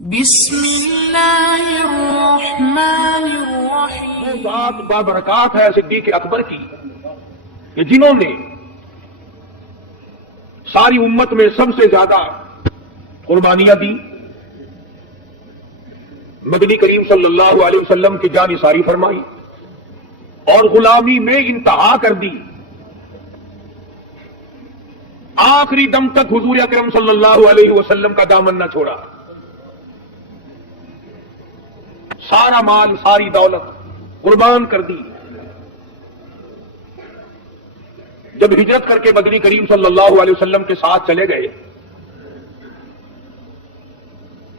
بسم اللہ الرحمن الرحیم۔ وہ ذات بابرکات ہے صدیق اکبر کی کہ جنہوں نے ساری امت میں سب سے زیادہ قربانیاں دی، مدنی کریم صلی اللہ علیہ وسلم کی جان نثاری فرمائی اور غلامی میں انتہا کر دی، آخری دم تک حضور اکرم صلی اللہ علیہ وسلم کا دامن نہ چھوڑا، سارا مال ساری دولت قربان کر دی۔ جب ہجرت کر کے مدنی کریم صلی اللہ علیہ وسلم کے ساتھ چلے گئے،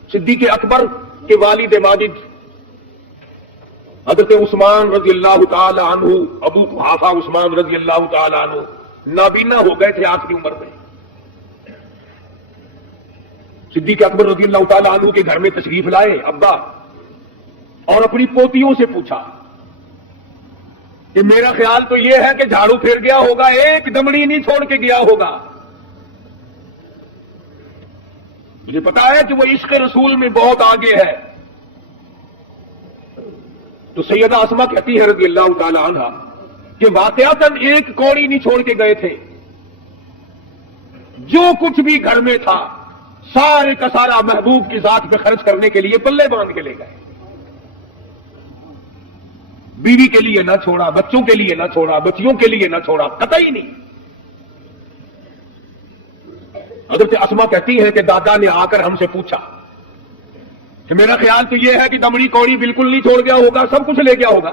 صدیق اکبر کے والد ماجد حضرت عثمان رضی اللہ تعالی عنہ، ابو قحافہ عثمان رضی اللہ تعالی عنہ نابینا ہو گئے تھے آخری عمر میں۔ صدیق اکبر رضی اللہ تعالی عنہ کے گھر میں تشریف لائے ابا، اور اپنی پوتیوں سے پوچھا کہ میرا خیال تو یہ ہے کہ جھاڑو پھیر گیا ہوگا، ایک دمڑی نہیں چھوڑ کے گیا ہوگا۔ مجھے پتا ہے کہ وہ عشق رسول میں بہت آگے ہے۔ تو سیدہ اسما کہتی ہے رضی اللہ تعالی عنہا کہ واقعتاً ایک کوڑی نہیں چھوڑ کے گئے تھے، جو کچھ بھی گھر میں تھا سارے کا سارا محبوب کی ذات پہ خرچ کرنے کے لیے پلے باندھ کے لے گئے۔ بیوی کے لیے نہ چھوڑا، بچوں کے لیے نہ چھوڑا، بچیوں کے لیے نہ چھوڑا، قطعی نہیں۔ حضرت اسما کہتی ہے کہ دادا نے آ کر ہم سے پوچھا کہ میرا خیال تو یہ ہے کہ دمڑی کوڑی بالکل نہیں چھوڑ گیا ہوگا، سب کچھ لے گیا ہوگا۔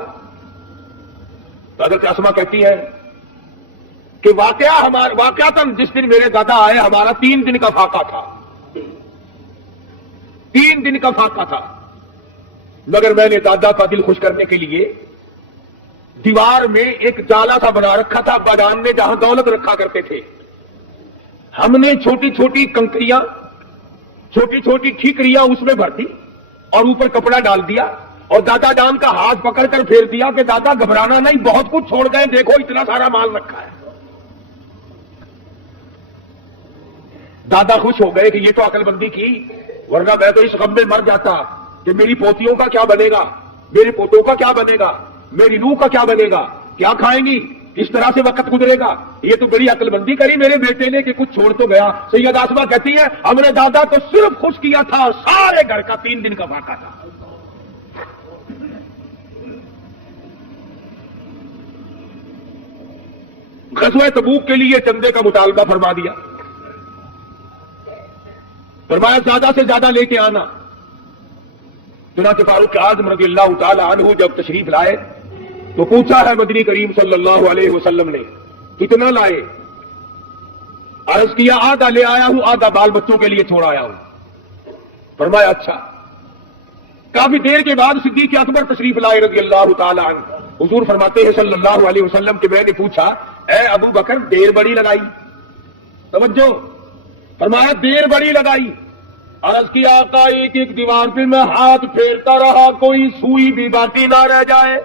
تو حضرت اسما کہتی ہے کہ واقعتاً جس دن میرے دادا آئے ہمارا 3 دن کا فاقہ تھا، 3 دن کا فاقہ تھا، مگر میں نے دادا کا دل خوش کرنے کے لیے دیوار میں ایک جالا سا بنا رکھا تھا، بادام نے جہاں دولت رکھا کرتے تھے، ہم نے چھوٹی چھوٹی کنکریاں، چھوٹی چھوٹی ٹھیکریاں اس میں بھر دی اور اوپر کپڑا ڈال دیا اور دادا جان کا ہاتھ پکڑ کر پھیر دیا کہ دادا گھبرانا نہیں، بہت کچھ چھوڑ گئے، دیکھو اتنا سارا مال رکھا ہے۔ دادا خوش ہو گئے کہ یہ تو عقل بندی کی، ورنہ میں تو اس غم میں مر جاتا کہ میری پوتیوں کا کیا بنے گا، میرے پوتوں کا کیا بنے گا، میری روح کا کیا بنے گا، کیا کھائیں گی، اس طرح سے وقت گزرے گا۔ یہ تو بڑی عقل بندی کری میرے بیٹے نے کہ کچھ چھوڑ تو گیا۔ سیدہ اسما کہتی ہے ہم نے دادا کو صرف خوش کیا تھا اور سارے گھر کا 3 دن کا فاقہ تھا۔ غزوہ تبوک کے لیے چندے کا مطالبہ فرما دیا، فرمایا زیادہ سے زیادہ لے کے آنا۔ چنانچہ فاروق اعظم رضی اللہ تعالی عنہ جب تشریف لائے تو پوچھا ہے مدنی کریم صلی اللہ علیہ وسلم نے کتنا لائے؟ عرض کیا آدھا لے آیا ہوں، آدھا بال بچوں کے لیے چھوڑ آیا ہوں۔ فرمایا اچھا۔ کافی دیر کے بعد صدیق اکبر تشریف لائے رضی اللہ تعالی عنہ۔ حضور فرماتے ہیں صلی اللہ علیہ وسلم کہ میں نے پوچھا اے ابو بکر دیر بڑی لگائی؟ توجہ، فرمایا دیر بڑی لگائی۔ عرض کیا آقا ایک ایک دیوار پہ میں ہاتھ پھیرتا رہا، کوئی سوئی بھی باقی نہ رہ جائے۔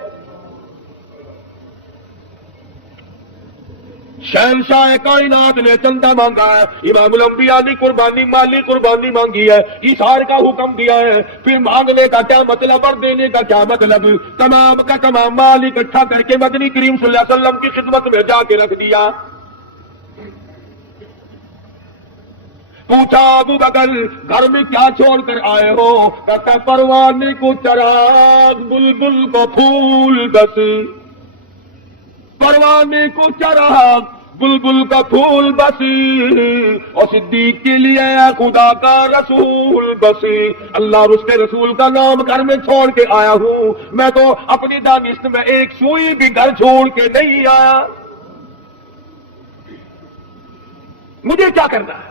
شہنشاہ کائنات نے چندہ مانگا ہے، امام الانبیاء نے قربانی مالی قربانی مانگی ہے، اشار کا حکم دیا ہے، پھر مانگنے کا کیا مطلب اور دینے کا کیا مطلب، تمام کا تمام مال اکٹھا کر کے مدنی کریم صلی اللہ علیہ وسلم کی خدمت میں جا کے رکھ دیا۔ پوچھا ابو بکر گھر میں کیا چھوڑ کر آئے ہو؟ کہتا پروانے کو چراغ، بلبل کو پھول بس، پروانے کو چراغ بلبل کا پھول بس، اور صدیق کے لیے خدا کا رسول بس۔ اللہ اور اس کے رسول کا نام گھر میں چھوڑ کے آیا ہوں، میں تو اپنی دانست میں ایک سوئی بھی گھر چھوڑ کے نہیں آیا۔ مجھے کیا کرنا ہے؟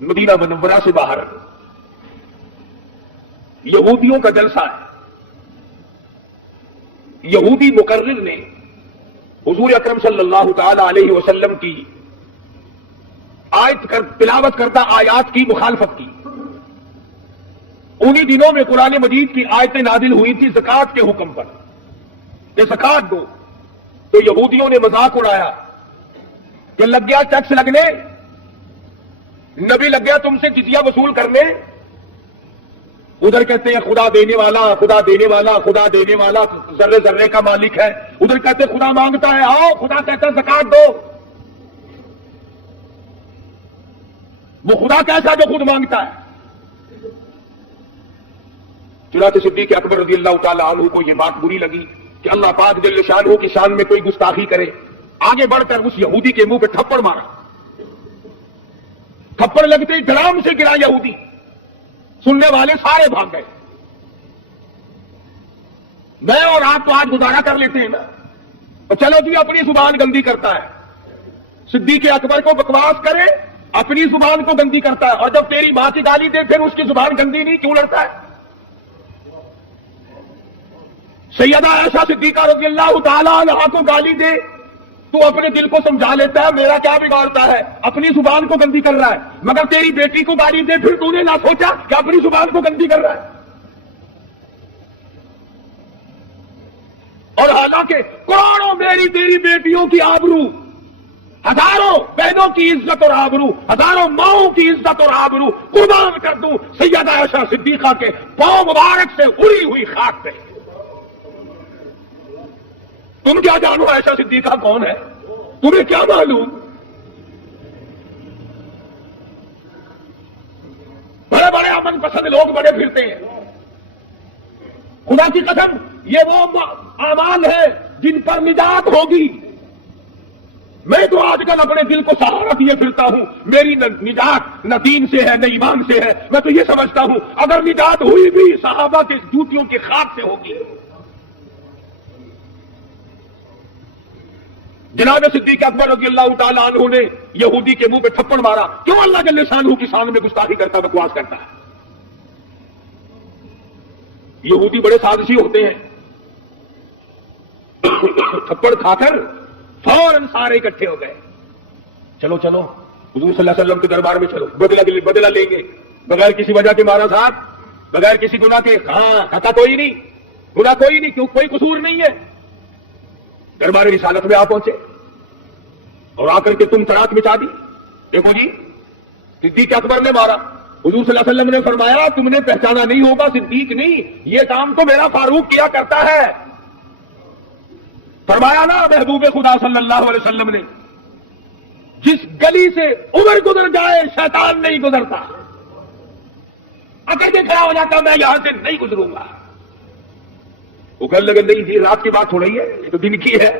مدینہ منورہ سے باہر یہودیوں کا جلسہ ہے۔ یہودی مقرر نے حضور اکرم صلی اللہ تعالی علیہ وسلم کی تلاوت کردہ آیات کی مخالفت کی۔ انہی دنوں میں قرآن مجید کی آیتیں نازل ہوئی تھی زکوٰۃ کے حکم پر کہ زکوٰۃ دو، تو یہودیوں نے مذاق اڑایا کہ لگ گیا ٹیکس لگنے، نبی لگ گیا تم سے جزیہ وصول کرنے، ادھر کہتے ہیں خدا دینے والا، خدا دینے والا، خدا دینے والا، ذرے ذرے کا مالک ہے، ادھر کہتے ہیں خدا مانگتا ہے، آؤ خدا کہتا ہے زکات دو۔ وہ خدا کیسا جو خود مانگتا ہے؟ چنانچہ صدیق اکبر رضی اللہ تعالی عنہ کو یہ بات بری لگی کہ اللہ پاک جل شانہ کی شان میں کوئی گستاخی کرے، آگے بڑھ کر اس یہودی کے منہ پہ تھپڑ مارا۔ تھپڑ لگتے ہی دھڑام سے گرا یہودی، سننے والے سارے بھاگ گئے۔ میں اور آپ تو آج گزارا کر لیتے ہیں نا، اور چلو جی اپنی زبان گندی کرتا ہے، صدیق اکبر کو بکواس کرے اپنی زبان کو گندی کرتا ہے، اور جب تیری ماں کی گالی دے پھر اس کی زبان گندی نہیں، کیوں لڑتا ہے؟ سیدہ عائشہ صدیقہ رضی اللہ تعالیٰ عنہا کو گالی دے تو اپنے دل کو سمجھا لیتا ہے میرا کیا بگاڑتا ہے، اپنی زبان کو گندی کر رہا ہے، مگر تیری بیٹی کو گالی دے پھر تو نے نہ سوچا کہ اپنی زبان کو گندی کر رہا ہے۔ اور حالانکہ کروڑوں میری تیری بیٹیوں کی آبرو، ہزاروں بہنوں کی عزت اور آبرو، ہزاروں ماؤں کی عزت اور آبرو قربان کر دوں سیدہ عائشہ صدیقہ کے پاؤں مبارک سے اڑی ہوئی خاک پہ۔ تم کیا جانو عائشہ صدیقہ کون ہے؟ تمہیں کیا معلوم؟ بڑے بڑے امن پسند لوگ بڑے پھرتے ہیں، خدا کی قسم یہ وہ اعمال ہے جن پر نجات ہوگی۔ میں تو آج کل اپنے دل کو سہارا دیے پھرتا ہوں، میری نجات نہ دین سے ہے نہ ایمان سے ہے، میں تو یہ سمجھتا ہوں اگر نجات ہوئی بھی صحابہ کے جوتیوں کی خاک سے ہوگی۔ جناب صدیق اکبر رضی اللہ تعالیٰ عنہ نے یہودی کے منہ پہ تھپڑ مارا، کیوں اللہ جل شانہ کی شان میں گستاخی کرتا ہے، بکواس کرتا ہے؟ یہودی بڑے سازشی ہوتے ہیں، تھپڑ کھا کر فوراً سارے اکٹھے ہو گئے، چلو چلو حضور صلی اللہ علیہ وسلم کے دربار میں چلو، بدلہ لیں گے، بغیر کسی وجہ کے مارا صاحب، بغیر کسی گناہ کے، ہاں خطا کوئی نہیں، گناہ کوئی نہیں، کیوں کوئی قصور نہیں ہے۔ دربار رسالت میں آپ پہنچے اور آ کر کے تم تڑاک مچا دی۔ دیکھو جی صدیق اکبر نے مارا، حضور صلی اللہ علیہ وسلم نے فرمایا تم نے پہچانا نہیں ہوگا، صدیق نہیں، یہ کام تو میرا فاروق کیا کرتا ہے۔ فرمایا نا محبوب خدا صلی اللہ علیہ وسلم نے، جس گلی سے عمر گزر جائے شیطان نہیں گزرتا، اکڑ کے کھڑا ہو جاتا میں یہاں سے نہیں گزروں گا۔ وہ کہنے لگے نہیں جی رات کی بات ہو رہی ہے، یہ تو دن کی ہے،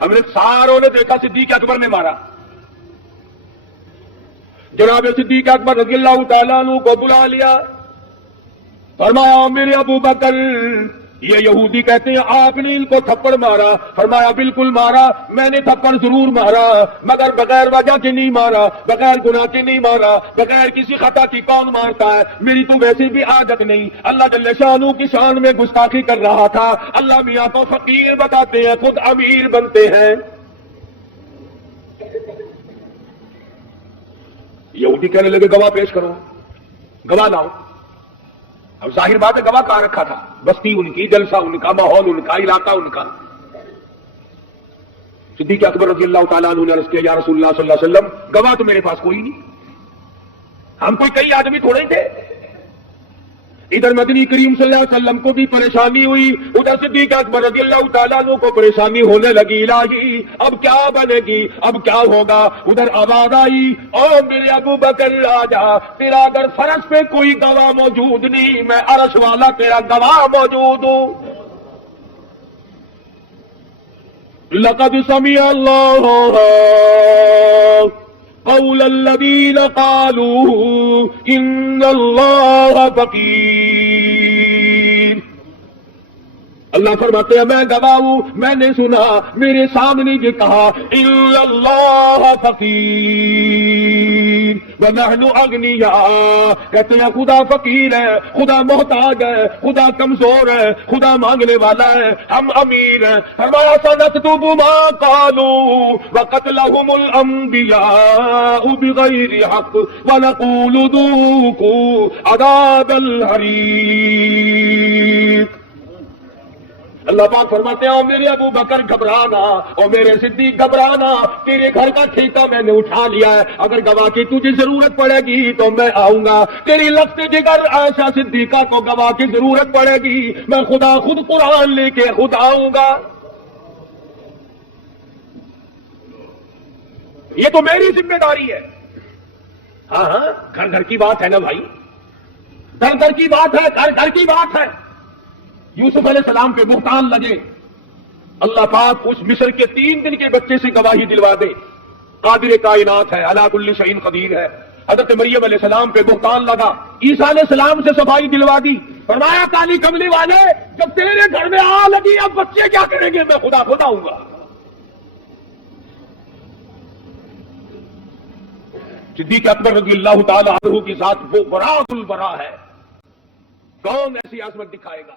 ہم نے ساروں نے دیکھا صدیق اکبر نے مارا۔ جناب صدیق اکبر رضی اللہ تعالیٰ عنہ کو بلا لیا، فرمایا میرے ابو بکر یہ یہودی کہتے ہیں آپ نے ان کو تھپڑ مارا۔ فرمایا بالکل مارا، میں نے تھپڑ ضرور مارا، مگر بغیر وجہ کے نہیں مارا، بغیر گناہ کے نہیں مارا، بغیر کسی خطا کی کون مارتا ہے، میری تو ویسے بھی عادت نہیں۔ اللہ جل شانہ کی شان میں گستاخی کر رہا تھا، اللہ میاں کو فقیر بتاتے ہیں، خود امیر بنتے ہیں۔ یہودی کہنے لگے گواہ پیش کرو، گواہ لاؤ۔ اب ظاہر بات ہے گواہ کہاں رکھا تھا، بستی ان کی، جلسہ ان کا، ماحول ان کا، علاقہ ان کا۔ صدیق اکبر رضی اللہ تعالیٰ عنہ نے عرض کیا یا رسول اللہ صلی اللہ علیہ وسلم گواہ تو میرے پاس کوئی نہیں، ہم کوئی کئی آدمی تھوڑے تھے۔ ادھر مدنی کریم صلی اللہ علیہ وسلم کو بھی پریشانی ہوئی، ادھر صدیق اکبر رضی اللہ تعالیٰ عنہ کو پریشانی ہونے لگی، الہی اب کیا بنے گی، اب کیا ہوگا۔ ادھر آواز آئی او میرے ابو بکر آجا، تیرا اگر فرش پہ کوئی گواہ موجود نہیں، میں عرش والا تیرا گواہ موجود ہوں۔ لقد سمع اللہ قول الذین قالوا ان اللہ فقیر۔ اللہ فرماتے ہیں میں گواہ ہوں، میں نے سنا میرے سامنے یہ کہا ان اللہ فقیر ونحن اغنیاء، کہتے ہیں خدا فقیر ہے، خدا محتاج ہے، خدا کمزور ہے، خدا مانگنے والا ہے، ہم امیر ہیں۔ فرمایا سنکتب ما قالوا وقتلهم الانبیاء بغیر حق ونقول ذوقوا عذاب الحریق۔ اللہ پاک فرماتے ہیں او میرے ابو بکر گھبرانا، او میرے صدیق گھبرانا، تیرے گھر کا ٹھیکہ میں نے اٹھا لیا ہے، اگر گواہ کی تجھے ضرورت پڑے گی تو میں آؤں گا، تیری لفظ جگر عائشہ صدیقہ کو گواہ کی ضرورت پڑے گی، میں خدا خود قرآن لے کے خود آؤں گا۔ یہ تو میری ذمہ داری ہے۔ ہاں ہاں، گھر گھر کی بات ہے نا بھائی، گھر گھر کی بات ہے، گھر گھر کی بات ہے۔ یوسف علیہ السلام پہ بہتان لگے، اللہ پاک اس مصر کے 3 دن کے بچے سے گواہی دلوا دے، قادر کائنات ہے، علی کل شیء قدیر ہے۔ حضرت مریم علیہ السلام پہ بہتان لگا، عیسیٰ علیہ السلام سے صفائی دلوا دی، فرمایا کالی کملی والے جب تیرے گھر میں آ لگی اب بچے کیا کریں گے، میں خدا خود آؤں گا۔ صدیق اکبر رضی اللہ تعالی عنہ کی ذات وہ براء البراء ہے، کون ایسی عظمت دکھائے گا؟